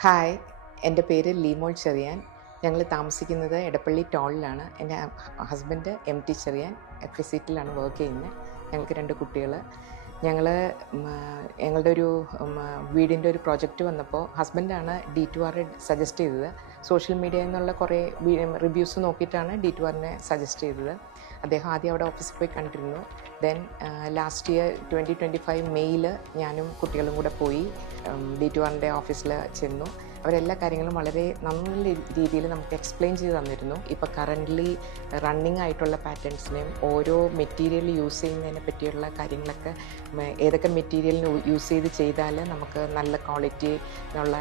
Hi, എൻ്റെ പേര് ലീമോൾ ചെറിയാൻ. ഞങ്ങൾ താമസിക്കുന്നത് എടപ്പള്ളി ടൗണിലാണ്. എൻ്റെ ഹസ്ബൻഡ് MT ചെറിയാൻ FSCറ്റിലാണ് വർക്ക് ചെയ്യുന്നത്. ഞങ്ങൾക്ക് 2 കുട്ടികൾ. ഞങ്ങൾ ഞങ്ങളുടെ ഒരു വീടിൻ്റെ ഒരു പ്രോജക്റ്റ് വന്നപ്പോൾ ഹസ്ബൻഡാണ് D2R സജസ്റ്റ് ചെയ്തത്. സോഷ്യൽ മീഡിയയിൽ നിന്നുള്ള കുറേ റിവ്യൂസ് നോക്കിയിട്ടാണ് D2Rനെ സജസ്റ്റ് ചെയ്തത്. അദ്ദേഹം ആദ്യം അവിടെ ഓഫീസിൽ പോയി കണ്ടിരുന്നു. ദെൻ ലാസ്റ്റ് ഇയർ 2025 മെയ്യിൽ ഞാനും കുട്ടികളും കൂടെ പോയി D2Rൻ്റെ ഓഫീസിൽ ചെന്നു. അവരെല്ലാ കാര്യങ്ങളും വളരെ നല്ല രീതിയിൽ നമുക്ക് എക്സ്പ്ലെയിൻ ചെയ്ത് തന്നിരുന്നു. ഇപ്പോൾ കറൻ്റ്ലി റണ്ണിങ് ആയിട്ടുള്ള പാറ്റേൺസിനെയും ഓരോ മെറ്റീരിയൽ യൂസ് ചെയ്യുന്നതിനെ പറ്റിയുള്ള കാര്യങ്ങളൊക്കെ, ഏതൊക്കെ മെറ്റീരിയലിന് യൂസ് ചെയ്താൽ നമുക്ക് നല്ല ക്വാളിറ്റി ഉള്ള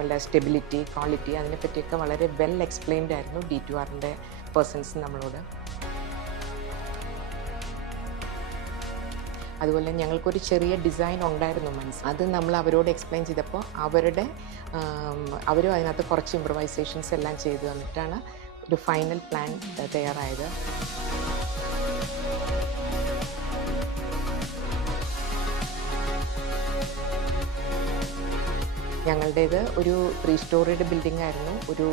നല്ല സ്റ്റെബിലിറ്റി, ക്വാളിറ്റി, അതിനെപ്പറ്റിയൊക്കെ വളരെ വെൽ എക്സ്പ്ലെയിൻഡ് ആയിരുന്നു D2Rൻ്റെ പേഴ്സൺസ് നമ്മളോട്. അതുപോലെ ഞങ്ങൾക്കൊരു ചെറിയ ഡിസൈൻ ഉണ്ടായിരുന്നു മനസ്സിൽ. അത് നമ്മൾ അവരോട് എക്സ്പ്ലെയിൻ ചെയ്തപ്പോൾ അവരും അതിനകത്ത് കുറച്ച് ഇംപ്രവൈസേഷൻസ് എല്ലാം ചെയ്തു തന്നിട്ടാണ് ഒരു ഫൈനൽ പ്ലാൻ തയ്യാറായത്. ഞങ്ങളുടേത് ഒരു 3 സ്റ്റോറിയുടെ ബിൽഡിംഗ് ആയിരുന്നു. ഒരു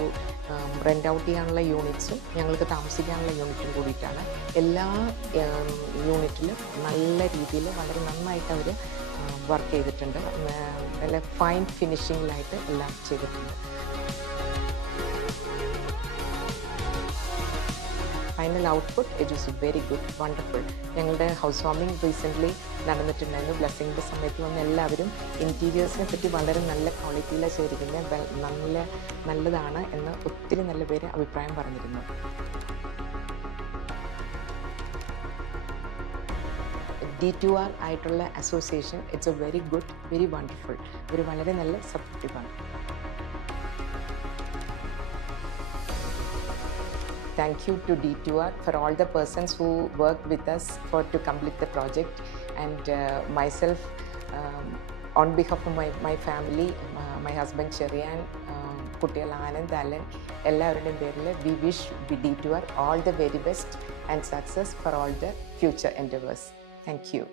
റെൻ്റ് ഔട്ട് ചെയ്യാനുള്ള യൂണിറ്റ്സും ഞങ്ങൾക്ക് താമസിക്കാനുള്ള യൂണിറ്റും കൂടിയിട്ടാണ്. എല്ലാ യൂണിറ്റിലും നല്ല രീതിയിൽ വളരെ നന്നായിട്ട് അവർ വർക്ക് ചെയ്തിട്ടുണ്ട്. നല്ല ഫൈൻ ഫിനിഷിങ്ങിലായിട്ട് എല്ലാം ചെയ്തിട്ടുണ്ട്. Final output it is very good, wonderful. ഞങ്ങളുടെ ഹൗസ് വാമിംഗ് റീസെൻ്റ്ലി നടന്നിട്ടുണ്ടായിരുന്നു. ബ്ലെസ്സിങ്ങിൻ്റെ സമയത്ത് വന്ന് എല്ലാവരും ഇൻറ്റീരിയേഴ്സിനെ പറ്റി വളരെ നല്ല ക്വാളിറ്റിയിലാണ് ചെയ്തിരിക്കുന്നത്, നല്ലതാണ് എന്ന് ഒത്തിരി നല്ല പേര് അഭിപ്രായം പറഞ്ഞിരുന്നു. D2R ആയിട്ടുള്ള association it's A very good, very wonderful. ഒരു വളരെ നല്ല സപ്പോർട്ടീവാണ്. Thank you to D2R for all the persons who worked with us to complete the project, and myself, on behalf of my family, my husband Cherian, കുട്ടികൾ Anand, Allen, എല്ലാവരുടെയും പേരിൽ we wish D2R all the very best and success for all the future endeavors. Thank you.